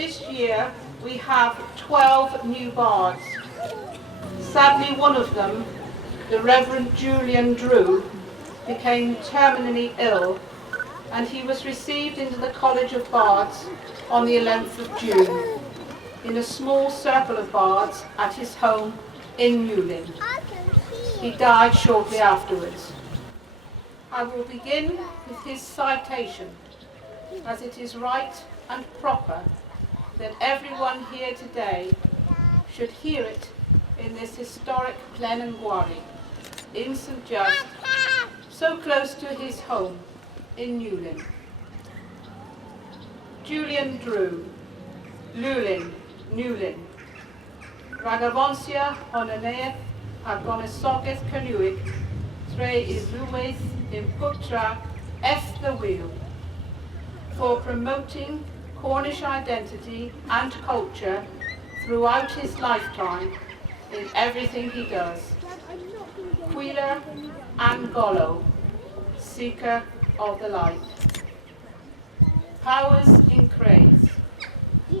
This year we have 12 new bards. Sadly, one of them, the Reverend Julian Drew, became terminally ill, and he was received into the College of Bards on the 11th of June in a small circle of bards at his home in Newlyn. He died shortly afterwards. I will begin with his citation, as it is right and proper that everyone here today should hear it in this historic plenanguari in St. Just, so close to his home in Newlyn. Julian Drew, Lulin, Newlyn. Ragavonsia onaneath agonesogeth Kernuig, tre iluweth in putra eth the wheel, for promoting Cornish identity and culture throughout his lifetime in everything he does. Wheeler and Gollow, seeker of the light. Powers in Craze,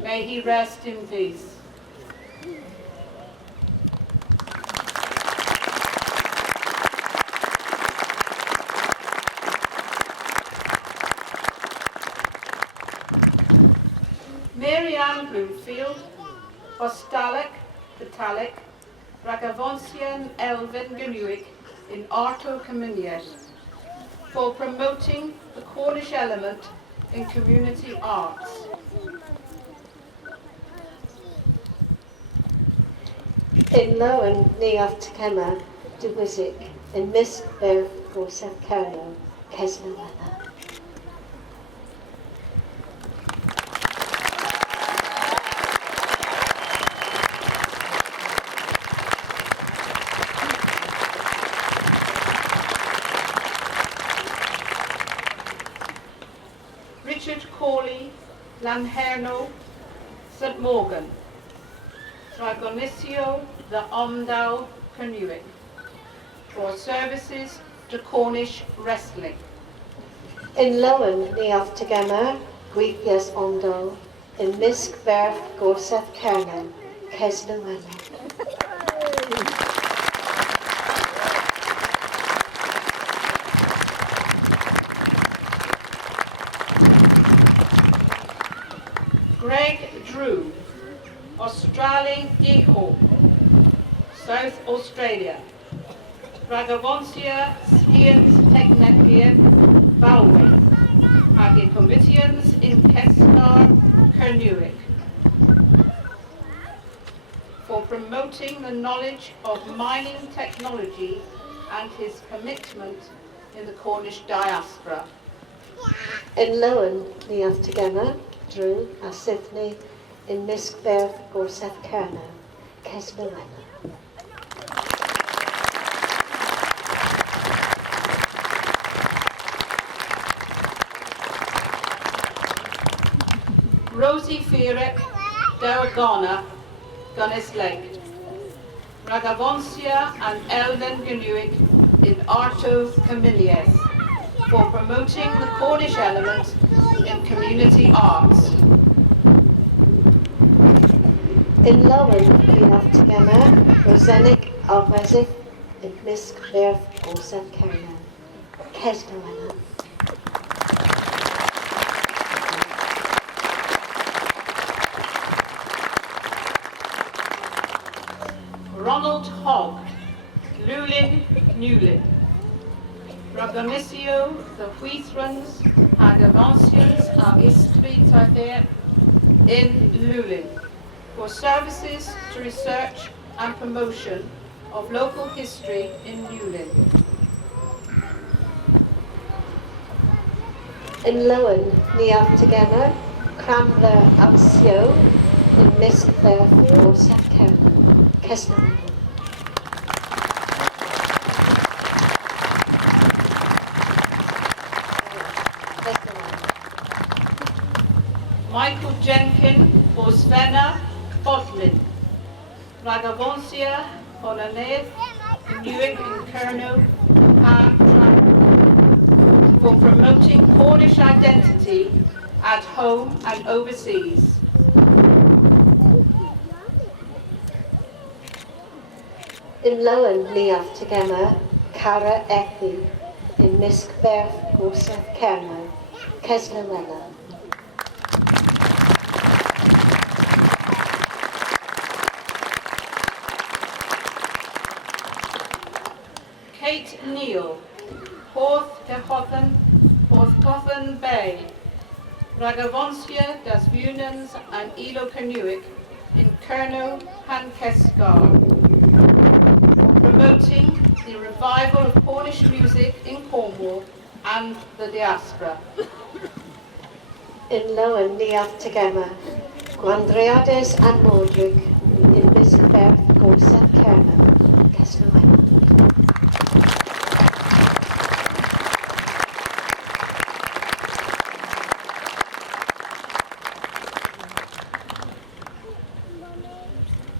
may he rest in peace. Mary Ann Bloomfield, Ostalic, Vitalic, Ragavonsian Elvin Genuig in Arto Cominiet, for promoting the Cornish element in community arts. In Lowen, Neath Tekema, Dewizik, in Miss Bev Gorsedh Kernow, Kesna. Richard Corley, Lanherno, St. Morgan, Dragonisio, the Omdow Canoeing, for services to Cornish wrestling. In Lowen, Neath Tegema, Gweithias Ondo, in Misk Berth Gorsedh Kernow, Kesna. Greg Drew, Australian Eho, South Australia. Ragavonsia Skians Technepia Balwith, Hagi Committeans in Kesnar Kernuig, for promoting the knowledge of mining technology and his commitment in the Cornish diaspora. In Lowen, Neath Tegema, Drew, a Sydney, in Misk Berth Gorsedh Kernow, Kesna. Rosie Fearek, Delgona, Gunnis Lake. Ragavonsia and Elden Genuig in Arto Cominies, for promoting the Cornish element in community arts. In Lowen, Neath Tegema, Rosenik Alwezith, in Misk Berth Gorsedh Kernow, Kesna. Ronald Hogg, Lulin, Newlyn. Ragamisio, the Wheathrons, Agavancians, and Istri Tafer in Lulin, for services to research and promotion of local history in Newlyn. In Lowen, Neath Tegema, Cramler Alcio, in Misk Berth Gorsedh Kernow, Kesna. Michael Jenkin, Bosvena, Bodlin. Ragavonsia, Olaneth, Newick in Kernow, for promoting Cornish identity at home and overseas. In Lowen Niaf Tegema, Cara Ethi, in Misk Berth Gorsedh Kernow, Keslowella. Kate Neal, Porth Gehothen, Porthgothen Bay, Ragavonsia das Vunans and Elo Kernuic in Kernow, Hankesgar, for promoting the revival of Cornish music in Cornwall and the diaspora. In Lowen Niaf Tegema, Gwandriades and Mordrig, in Misk Berth Gorsedh Kernow, Keslowella.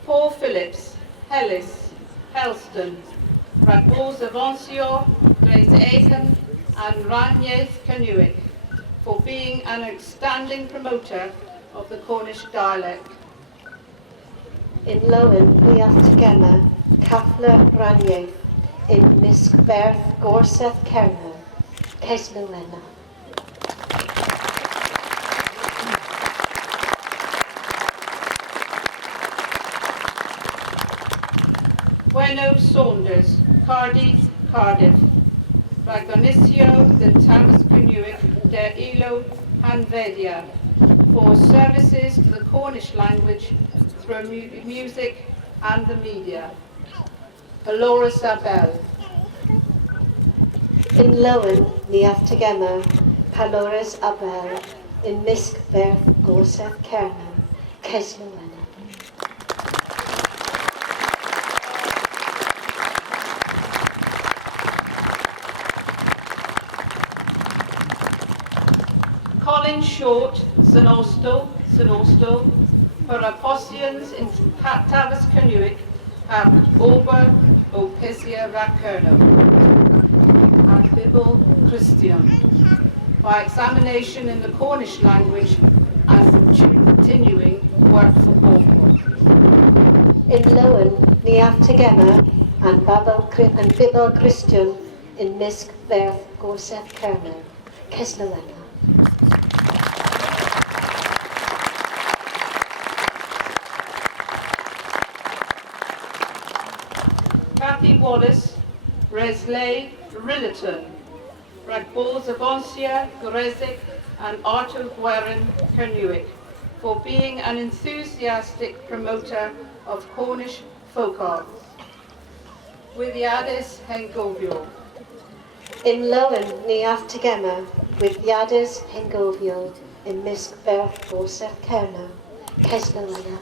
Paul Phillips, Hellis, Helston, Ragboz Avansio, Dres Aiken, and Ranyeth Kernuic, for being an outstanding promoter of the Cornish dialect. In Lowen Niaf Tegema, Cafla Ranyeth, in Misk Berth Gorsedh Kernow, Keslowella. Bueno Saunders, Cardiff, Ragonicio de Tamas Kernuic de Elo Hanvedia, for services to the Cornish language through music and the media. Dolores Abel. In Lowen Niaf Tegema, Palores Abel, in Misk Berth Gorsedh Kernow, Keslowella. Colin Short, Synostal, for Aposians in Tavis Kernuic, have Ober Opisia Rakerno, and Bible Christian, by examination in the Cornish language and continuing work for Cornwall. In Lowen Niaf Tegema, and Bible Christian, in Misk Berth Gorsedh Kernow, Keslowella. Kathy Wallace, Resley Rillerton, Ragboz Avonsia, Gorsedh, and Arthur Guerin Kernuic, for being an enthusiastic promoter of Cornish folk arts. With Yadis Hengovio. In Lowen Niaf Tegema, with Yadis Hengovio, in Misk Berth Gorsedh Kernow, Keslowella.